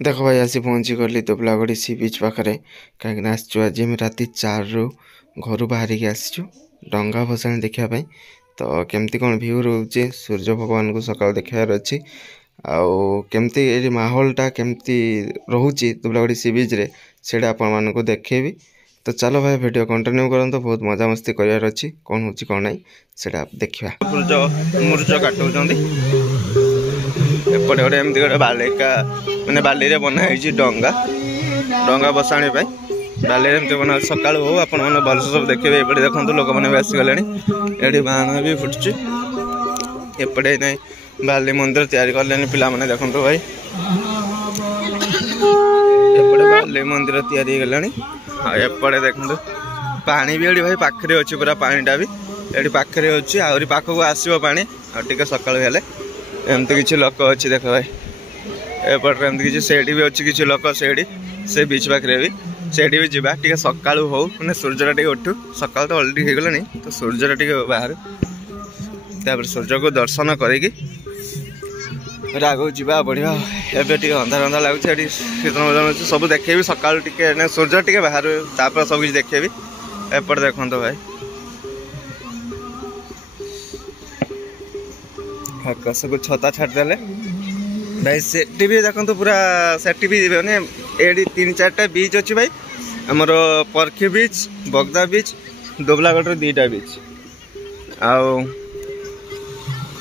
देख भाई आसी पहुँची गली दुबलागढ़ी सी बीच पाखे कहीं आज राति 4 रु घर बाहर आसचु डंगा भसाणी देखापी। तो केमती कौन भ्यू रोचे सूर्य भगवान को सकाल देखार अच्छी आमती ये माहौलटा केमती रोचे दुबलागढ़ी सी बीच रे से आपण को देखेबी। तो चलो भाई वीडियो कंटिन्यू करते बहुत मजा मस्ती करार अच्छी कौन हो कौन ना से देखा। मुर्ज काटुंट एपटे गोटे एमती गोटे बालिका मैंने बाली रे बनाई डंगा डंगा बसाणी बाली एमती बना सका हो आप भल सब देखिए। एपटे देखो लोक मैंने भी आसीगले ये बाण भी फुटुची एपटे नहीं बाली मंदिर तैयारी कले पिला देखो भाई एपटे बाली मंदिर तैयारी गलानी एपटे देखो पानी भी ये भाई पाखे अच्छी पूरा पानीटा भी ये पाखे अच्छी आहरी पाखक आसो पानी आगे सका एमती किसी लोक अच्छी देख भाई एपटे एमती किसी सेठी भी अच्छी किसी लोक से बीच पाखे भी सेठी भी जावा टे सका हो मैंने सूर्यटा टे उठू सका तो अलरेडी हो गलानी तो सूर्यटा टे बाहर तापर सूर्य को दर्शन करी आगे जा बढ़िया एवं टे अंधार अंधार लगुच शीतल सब देखेबी सका टे सूर्य टे बाहर तापर सब कुछ देखेबी। एपटे देखो भाई आकाश को छता छाड़देले भाई सेठी भी देखो पूरा सेठी भी मैंने ये 3-4टा बीच अच्छी भाई आमर परखी बीच बगदा बीच दुबलागढ़ 2टा बीच आउ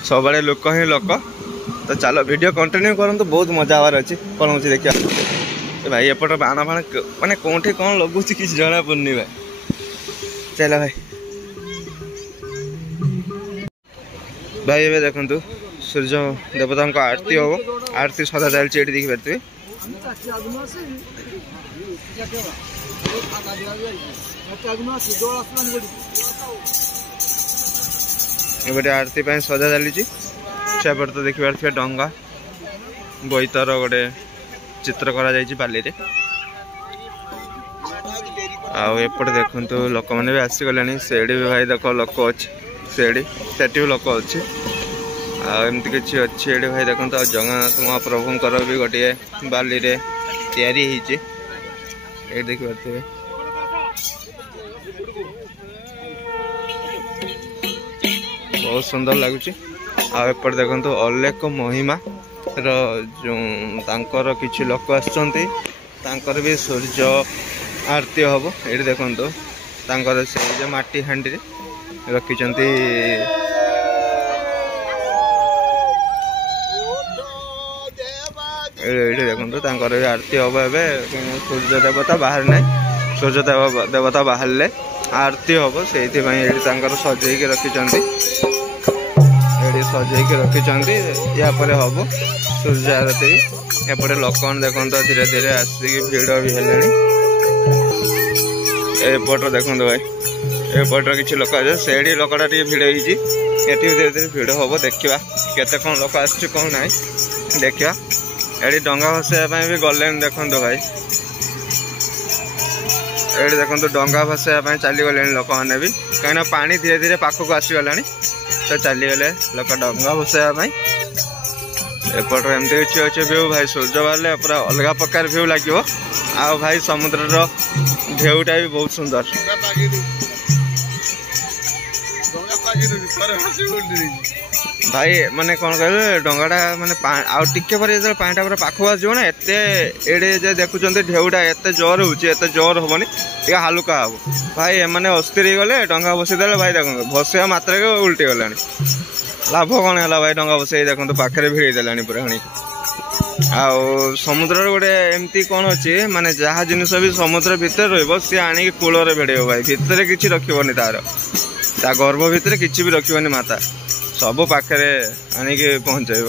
सब लोक ही लोक। तो चलो वीडियो कंटिन्यू करते बहुत मजा आवार अच्छी कौन हो देखिए भाई एपटे बाण फाण मैंने कौटी कौन लगुच कि जना पड़नी भाई चल भाई भाई ये देखो सूर्य देवता को आरती हम आरती सदा चलती देखी पारे गोटे आरती सजा चली सेपटे तो देखी पारे डंगा बोईतर गोटे चित्र करा बाली रे आउटे देखो लोक मैंने भी आसीगले से भी भाई देख लोक अच्छे से भी लोक अच्छे आमती किसी अच्छे ये भाई देखो जगन्नाथ महाप्रभुंर भी गोटे बाली रे तैयारी ये देखी पारे बहुत सुंदर लगुच। आपटे देखो अलेख महिमा रो किसी लोक आसर भी सूर्य आरती हम ये देखो से माटी हांडी रखिंट ये देखो भी आरती हम एवं सूर्य देवता बाहर ना सूर्य देवता बाहर आरती हम से सजैक रखिंट ये सजैक रखिंट यापर हम सूर्य आरती एपटे लोक देखो धीरे धीरे आसिक भिड़ भी है एपट देखो भाई एपट किसी लोक से लोकटा भिड़ होती धीरे धीरे भिड़ हम देखा केते कौन लोक आस कौन ना देखा ये डंगा भसाइबा भी गले देखो भाई ये देखो डंगा भसाइबा चली गले लोक मैंने भी कहीं पानी धीरे धीरे पाखक आसीगला तो चलीगले लोक डंगा भसाइबा एपटे एमती किसी अच्छे भ्यू भाई सूर्य बाहर पूरा अलग प्रकार भ्यू लगे आ भाई समुद्र ढेउटा भी बहुत सुंदर भाई माने कौन कह डंगाटा माने टिके पर जो पाटा पूरा पाखक आसो ना एत देखुं ढेउटा एत जोर होते जोर हेनी टे हालुका हम भाई एमने अस्थिर गले डंगा बसईदे भाई देखो भसैया मात्र उल्टी गला लाभ कौन है भाई डंगा बसई देखो पाखे भिड़े देलानी पूरा हणी आउ समुद्र गोटे एमती कौन अच्छी माने जहाँ जिनस भी समुद्र भितर सी आणिक कूलर भेड़ भाई भितर किसी रखनी तार गर्भ भितर किसी भी रखनी माता सब पाखे आणिक पहुँचब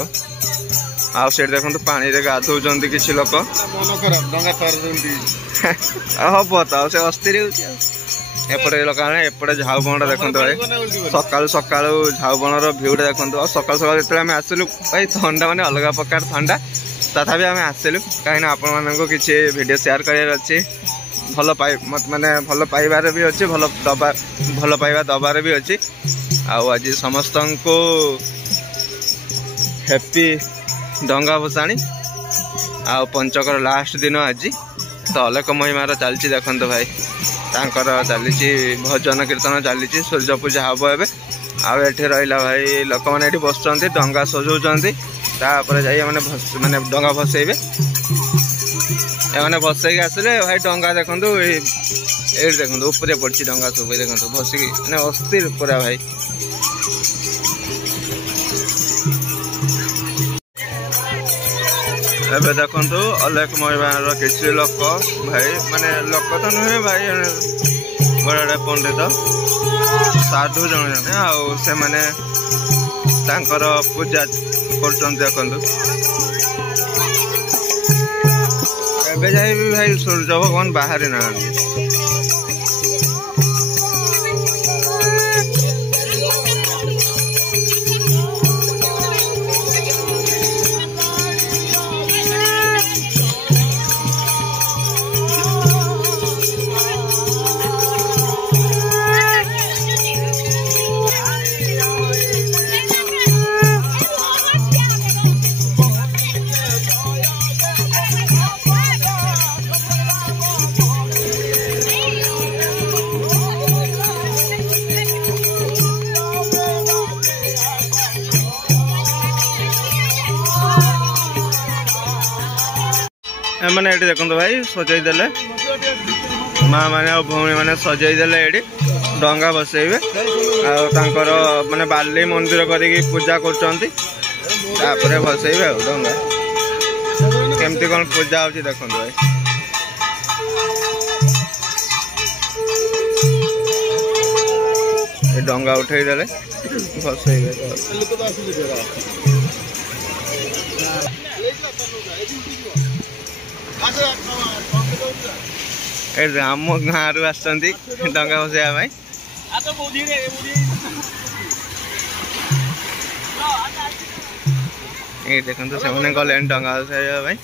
आठ देखो पानी रे गाधौं किसी लोक हम तो से अस्थिर एपटे लोक एपटे झाऊ बण देखो भाई सका सका झाऊ बणर भ्यूटा देखो सका सका जो आसलु भाई थंडा मैंने अलग प्रकार थंडा तथापि आम आसलु कहीं आपण किसी वीडियो शेयर करार अच्छे भल पाई माने भल पाइबार भी अच्छे भल पाइबा दबार भी अच्छी आज समस्त को हैप्पी डंगा भसाणी। आ पंचकर लास्ट दिन आज तो अलेख महिमार चलती देखते भाई तांकर चली भजन कीर्तन चली सूर्य पूजा हम ए आठे रहा भाई लोक मैंने बस डंगा सजाऊँच तापर जाइए मैंने डंगा भसैबे एने भसैक आसिले भाई डंगा देखु ये देखो उपरे पड़ी डंगा सब देखो भसिक मैंने अस्थिर पूरा भाई एबे देखु अलेख महिमार किसी लोक भाई माने लोक तो नुहे भाई बड़े पंडित साधु जन जन से माने तांकर पूजा कर देखु एबे जाए भी भाई सूर्य भगवान बाहर ना मैंने ये देखो भाई सजाई देले माँ मैंने भौणी मैंने सजाई देले ये डंगा बसैबे आर माने बाली मंदिर करके पूजा कर भसैबे डंगा केमती कौन पूजा होची देखो भाई ये डंगा उठे देले भसैबे आम गाँव रू आस डंगा भसैया भाई ये देखो से गले डंगा भसैया भाई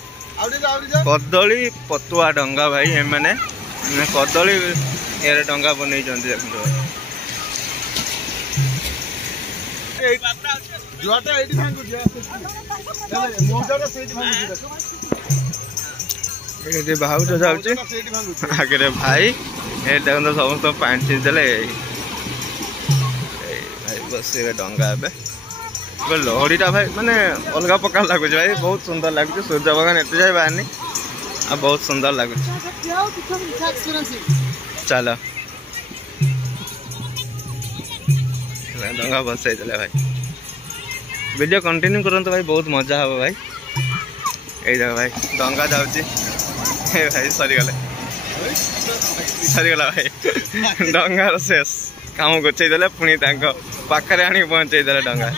कदली पतुआ डंगा भाई एमाने कदली यार डंगा बन देखो ये भाव जाऊँचे आगे भाई ये देखो समस्त पानी छीदेले भाई बस डंगा ए लहरीटा भाई माने अलग प्रकार लगुच भाई बहुत सुंदर लगुच सूर्य भगवान एत जाए बाहर आ बहुत सुंदर लगुच चलो डंगा बसई देले भाई वीडियो कंटिन्यू करते भाई बहुत मजा हे भाई ये देखो भाई डंगा जाऊँगी भाई सरीगला भाई डंगार शेष काम गुचेदेले पुणी पाखे आनी पहुँचेदेले डंगा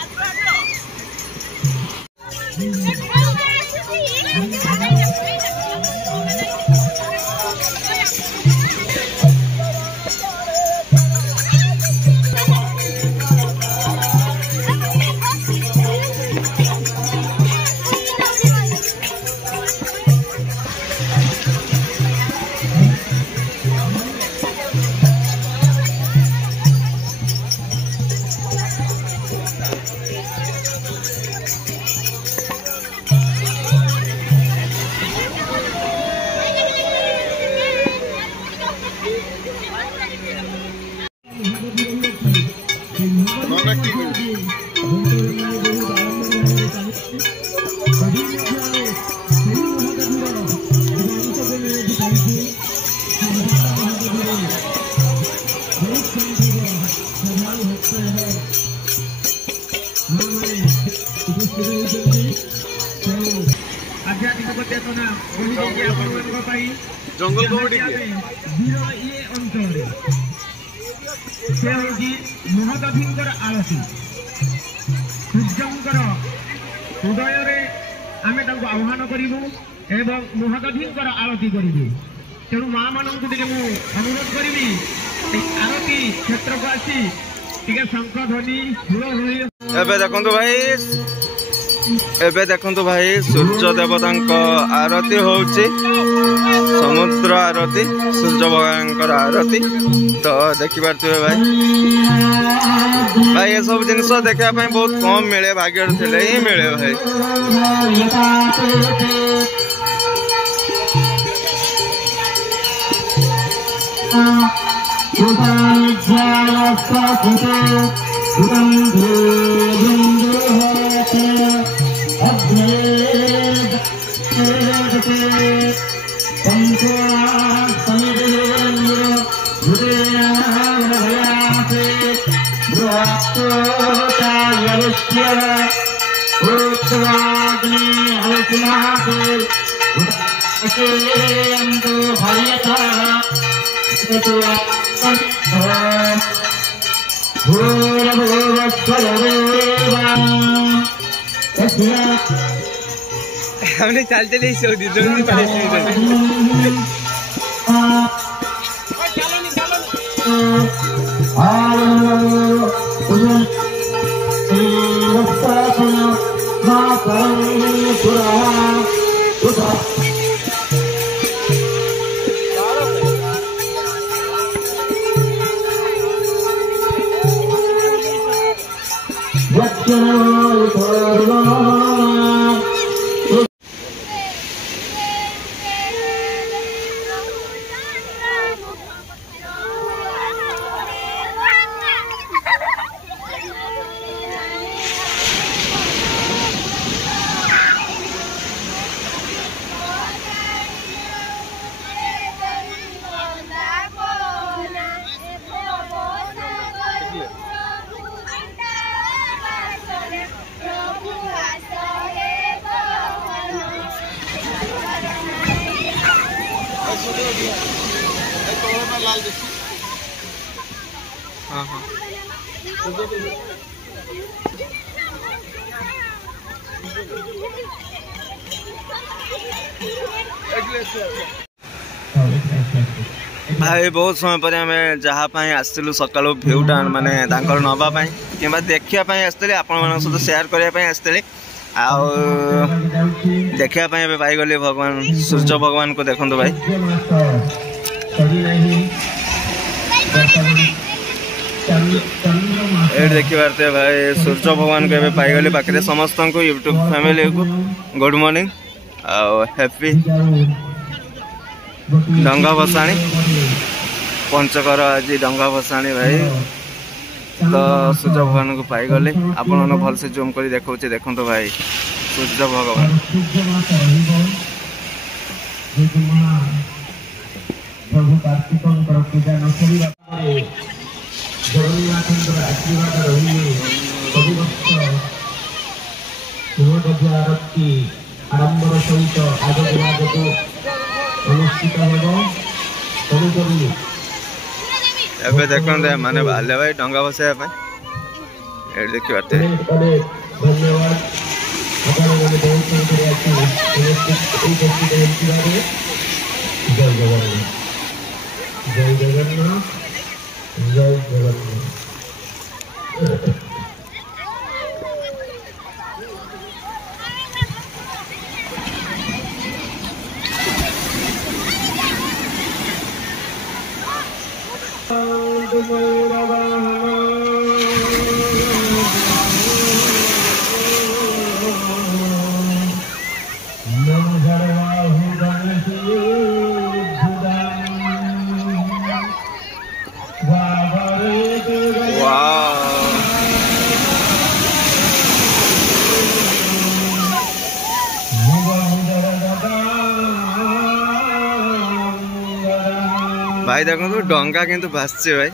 जंगल महादधी आलती सूर्यंकर हृदय आम आह्वान करूँ एवं महादधी आलती करू तेणु माँ मान अनुरोध करी आरती क्षेत्र को आसी शंख ध्वनि एबे देखो भाई सूर्य देवता आरती होची समुद्र आरती सूर्य भगवान आरती तो देखी पारे भाई भाई ये सब जिन देखा बहुत कम मिले भाग्य थे ही मिले भाई हमने चल चले सऊदी दोनों हाँ हाँ भाई बहुत समय पर आम जहाँ आसलु सका भ्यूटा माने नापी कि देखापी आसते आपण सहित सेयार करने आसते देखापी पाईगली भगवान सूर्य भगवान को देखो भाई ये देखी पारते भाई सूर्य भगवान को पाईगली पाखे समस्त को यूट्यूब फैमिली को गुड मॉर्निंग हैप्पी डंगा भसाणी पंचकर आज डंगा भसाणी भाई तो सूर्य भगवान को पाईगले आपण भल से जूम कर देखा देखो भाई सूर्य भगवान प्रभु कार्तिक पूजा न जगन्नाथ आशीर्वाद रही सब वर्ष आरती आरंभर सहित आज को अनुष्ठित हो देखते माने बाहर भाई डंगा बसाया देखी पाते धन्यवाद जय जगन्नाथ जय जगन्नाथ जय जगन्नाथ भाई देखो डंगा किंतु भासছে भाई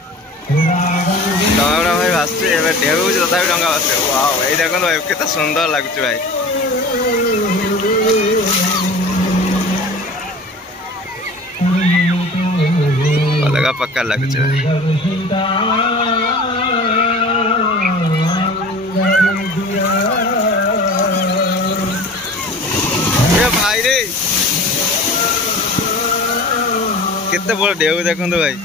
डंगा भाई भासছে এবার ঢেউ তথাপি डंगा भासছে वाओ এই দেখো ভাই কেতে সুন্দর লাগছে ভাই अलग पक्का लगছে भाई ये भाई रे कितने बड़ ढेउ देखो तो भाई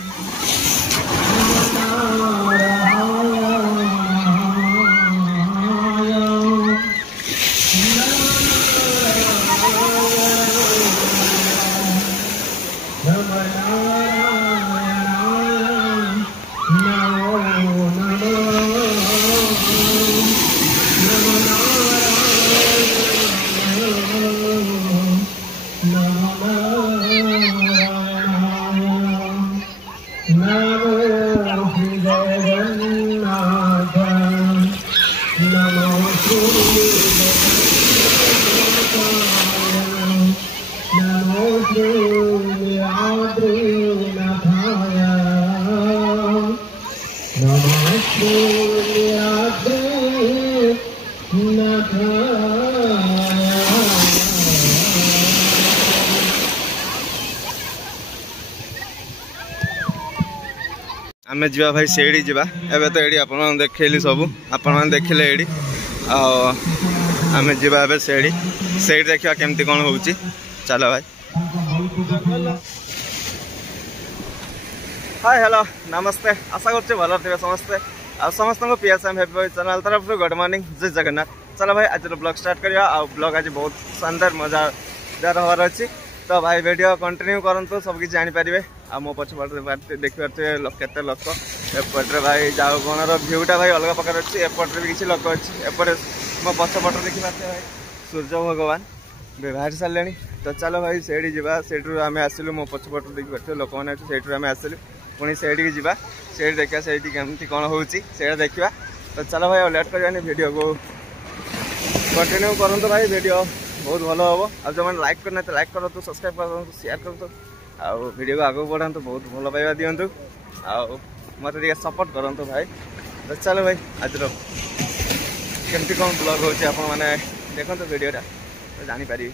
आमे जीवा भाई सेड़ी जीवा एबे तो एडी आपन देखैली सब आपन देखिले एडी आमे जीवा एबे सेड़ी सेड़ी देखिया केमती कोन होउची चलो भाई। हाय हेलो नमस्ते आशा करछे भलो थिबे समस्ते आ समस्त को पीएसएम हैप्पी बॉय चैनल तरफ गुड मॉर्निंग जय जगन्नाथ। चलो भाई आज ब्लॉग स्टार्ट करिया आ ब्लॉग आज बहुत शानदार मजादार होवार अछि तो भाई वीडियो कंटिन्यू करंतु सब किछ जानि परिबे आ मो पछपटे देखि पारते केते लोक एपटे भाई जाओ कोनर व्यूटा भाई अलग प्रकार अछि एपटे भी किछ लोक अछि एपटे मो पछपटे देखि पारते भाई सूर्य भगवान बाहर सारलेनी तो चलो भाई सेठी जीवा सेठू आमे आसिलु मो पछपटे देखि पारते लोक माने सेठू आमे आसिलु पुणी सेठी की जीवा सेठी देखिया सेठी केमती कोन होउची सेटा देखिबा तो चलो भाई लेट करबानी वीडियो को कंटिन्यू करंतु भाई वीडियो बहुत भलो हम आ जो मैंने लाइक करना तो लाइक करो तो सब्सक्राइब करो शेयर करो आ वीडियो को आगे बढ़ातु बहुत भल पाइबा दिंतु आ मत सपोर्ट करंतु भाई तो चलो भाई आज केमती कौन ब्लॉग होची आपण माने देखंतु वीडियोटा तो जानि पारि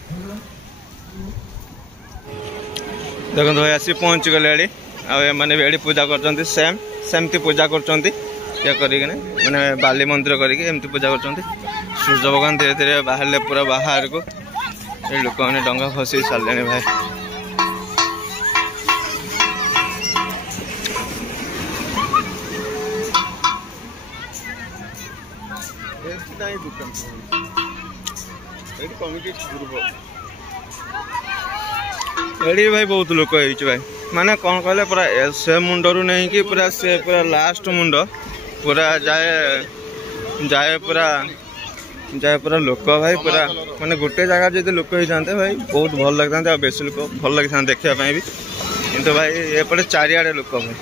देखंतु भाई आसी पहुंच गले एडी आ माने एडी पूजा करचंती सेमती पूजा करचंती क्या करी माने बाली मंदिर करी एमती पूजा करचंती सूर्य भगवान धीरे धीरे बाहर पूरा बाहर को ये लोक मैंने डंगा फसी सारे भाई एडी भाई बहुत लोक भाई माने कौन कहले पूरा से मुंडरू नहीं कि पूरा से पूरा लास्ट मुंड पूरा जाए पूरा लोक भाई पूरा माने गोटे जगह जब लोक होते भाई बहुत भल लगता बेस लोक भल लगी देखा भी किंतु भाई एपटे चारिआडे लोक भाई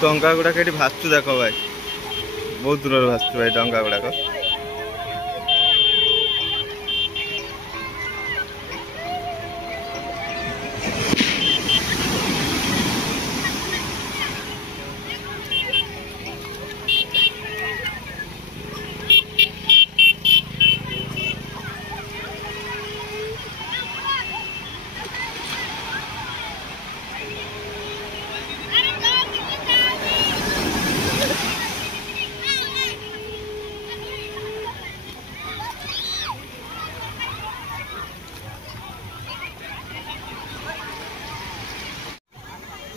डंगा गुड़ाक ये भासु देख भाई बहुत दूर भासु भाई डंगा गुड़ाक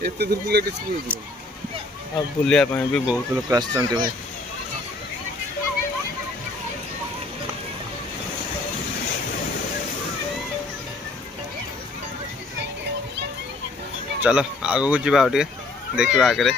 एते दूर अब बुलिया भी बहुत लोग आसते भाई चलो आगो को जीवा देखा आगे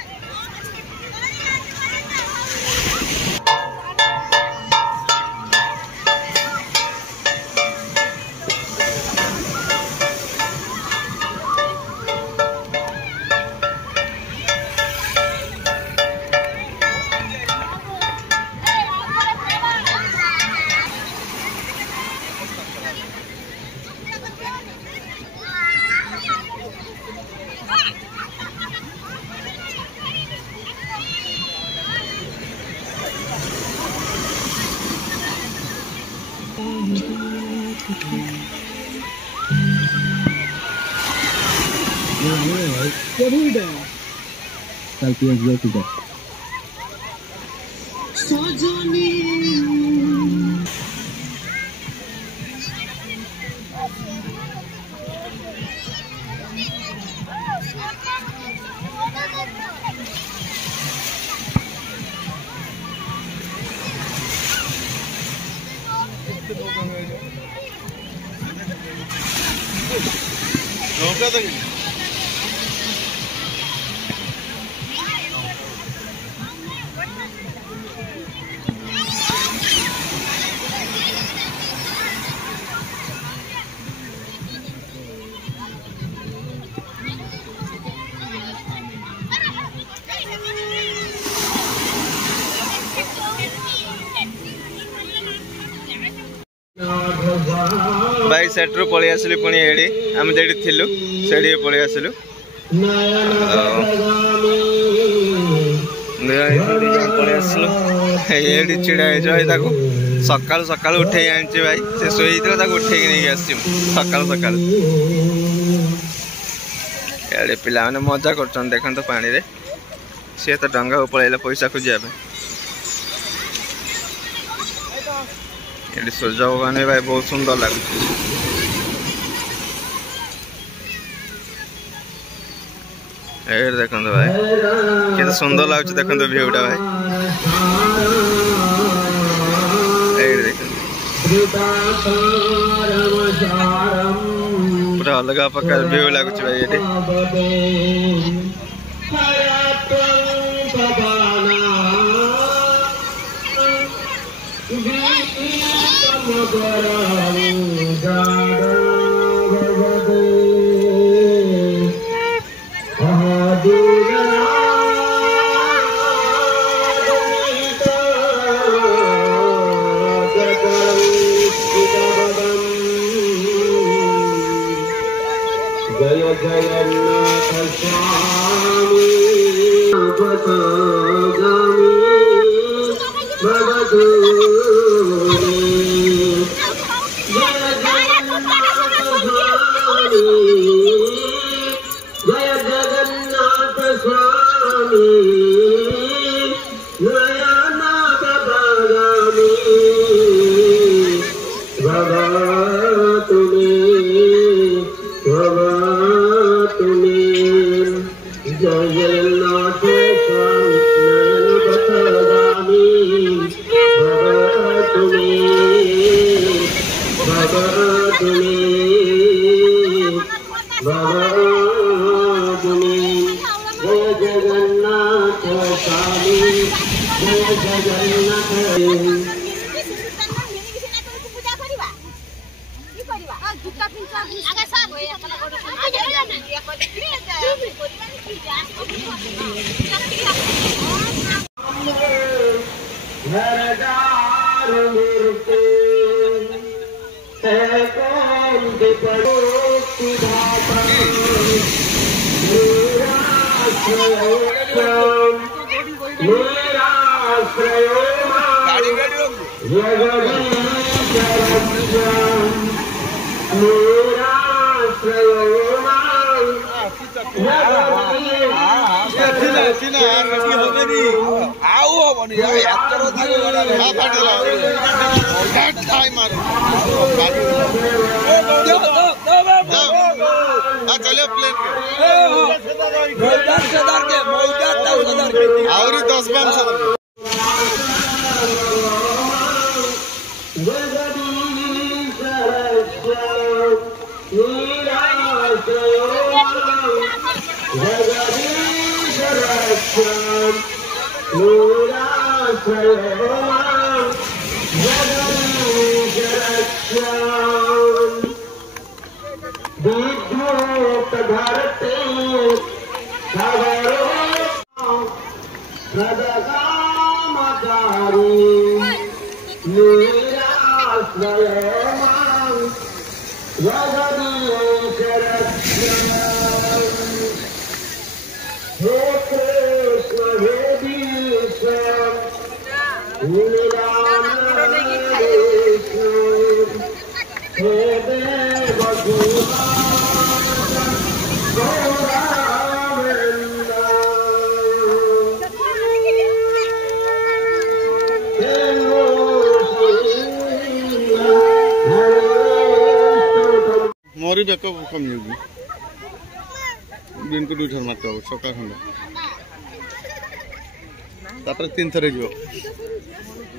भाई सेट्रु पलि आसिलु पुणी एडी आम जेडी थिलु सेडी पलि आसिलु पलि आसिलु एडी चिड़ा जाय ताको सकाल सकाल उठे आनछि भाई से सोई दिला ताको उठे कि नहीं आछि सकाल सकाल एडे पिला माने मजा करछन देखन तो पानी रे से तो डंगा पळैला पैसा खोजिया पे एडी सजाव गाने भाई बहुत सुंदर लाग देखो भाई केते सुंदर लाग देखो व्यूटा भाई देखो पूरा अलग प्रकार व्यू लगुच भाई ये जय जगन्नाथ स्वामी भगवगामी भगवतोरे जय जगन्नाथ स्वामी जय जगन्नाथ स्वामी नयनाथ भगामी भगवतोरे जगन्नाथ स्वामी जय जगन्नाथ चलो प्लेट और 10 मोरी बेक कम दिन को 2 थर मात्र सका खंड तापर 3 थर जो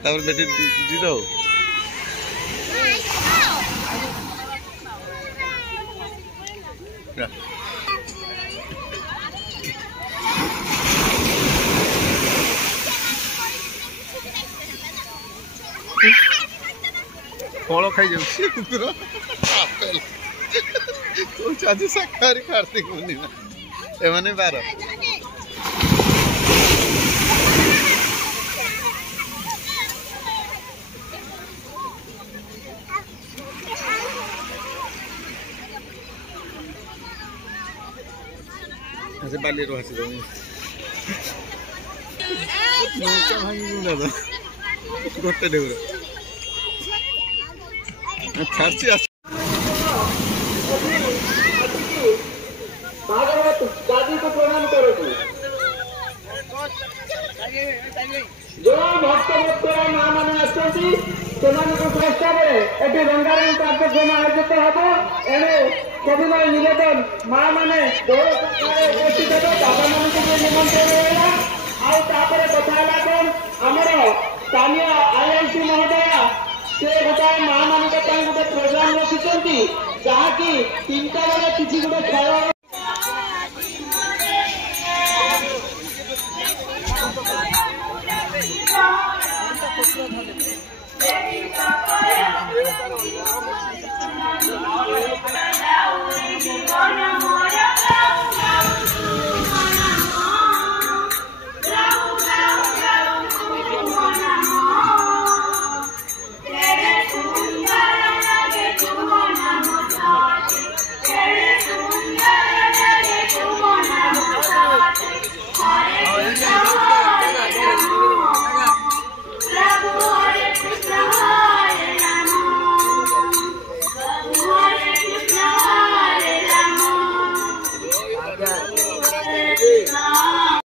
तापर बेटी जीरो फल खाई जाऊँ कुकुर आपेल तो चाची शाकाहारी कार्तिक पूर्णिमा एमाने 12 से बाली रो हसी दो नौका भांगी गुना दो गोटे देउरा छाड़ची आस भागवत दादी को प्रणाम करो जो भक्त भक्तरा माँ मैंने आसती प्रस्ताव एटी रंगारंग कार्यक्रम आयोजित हम एणु सबुज निवेदन माँ मैंने उपस्थित हे दादा मान निमंत्रण रहा आपर कथा कौन आमर स्थानीय आईआईसी महोदया से गोटे माँ मान गोटे प्रोग्राम रखिंट जहाँकि 3टा बेले किसी गोटे खेल